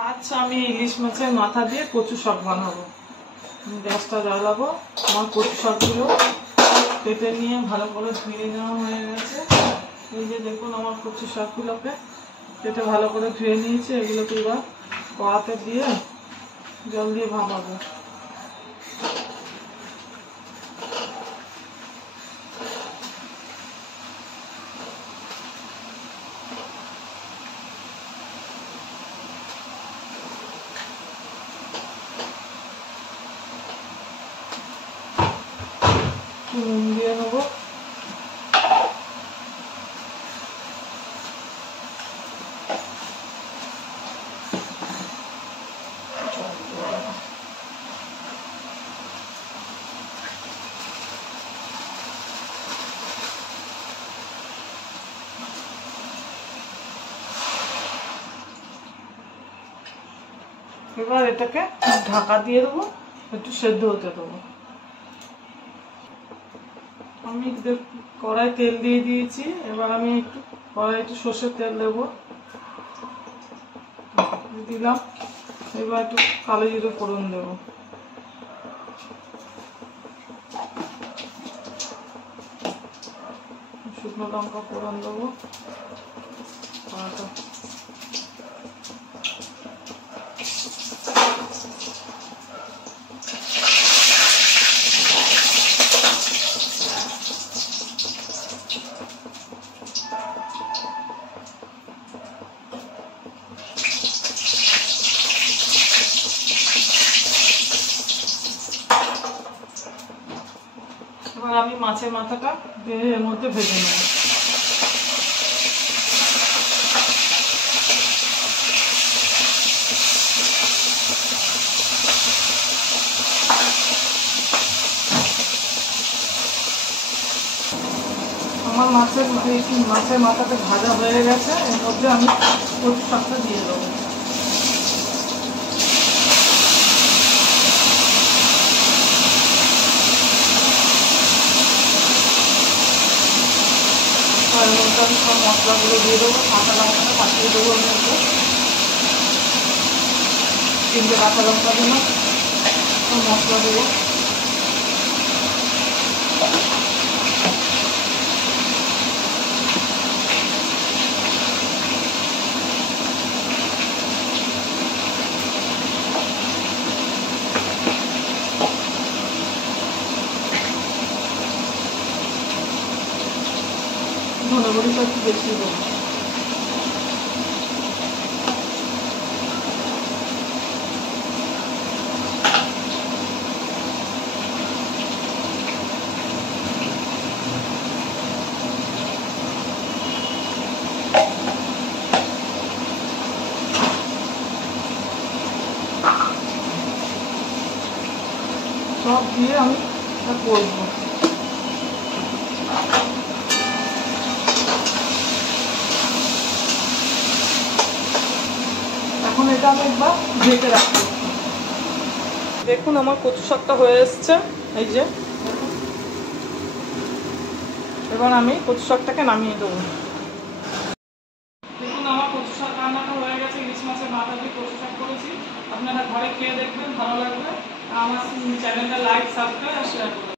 আচ্ছা, আমি ইলিশ মাছের মাথা দিয়ে কচু শাক বানাবো। গ্যাসটা জ্বালাবো। আমার কচু শাকগুলো কেটে নিয়ে ভালো করে ধুয়ে নেওয়া হয়ে গেছে। এই যে দেখুন, আমার কচু শাকগুলোকে কেটে ভালো করে ধুয়ে নিয়েছি। এগুলোকে এবার কড়াতে দিয়ে জল দিয়ে ভাপাবো। নুন দিয়ে নেবো। এবার এটাকে ঢাকা দিয়ে দেবো, একটু সেদ্ধ হতে দেবো। আমি কড়াই তেল দিয়ে দিয়েছি। এবার আমি একটু কড়াই একটু সর্ষের তেল দেবো, দিলাম। এবার একটু কালো জিরে ফোড়ন দেবো। শুকনো লঙ্কা ফোড়ন দেবো। এবার আমি মাছের মাথাটা এর মধ্যে ভেজে নেব। আমার মাছের মাথাটা ভাজা হয়ে গেছে। এর মধ্যে আমি কচু শাকটা দিয়ে দেবো। এর মধ্যে আমি সব মশলাগুলো দিয়ে দেবো। কাঁচা লঙ্কাটা পাঠিয়ে দেবো। এর মধ্যে 3টে কাঁচা লঙ্কা দিলাম। সব মশলা দেবো। ধনে মরিচটা একটু বেশি দেবো। সব দিয়ে আমি এটা করবো। এখন এটা আমি একবার ঢেকে রাখবো। দেখুন, আমার কচু শাকটা হয়ে এসছে। এই যে এবার আমি কচু শাকটাকে নামিয়ে দেবো। দেখুন, আমার কচু শাক রান্নাটা হয়ে গেছে। ইলিশ মাছের মাথা দিয়ে কচু শাক করেছি। আপনারা ঘরে খেয়ে দেখবেন, ভালো লাগবে। আমার চ্যানেলটা লাইক, সাবস্ক্রাইব আর শেয়ার করবেন।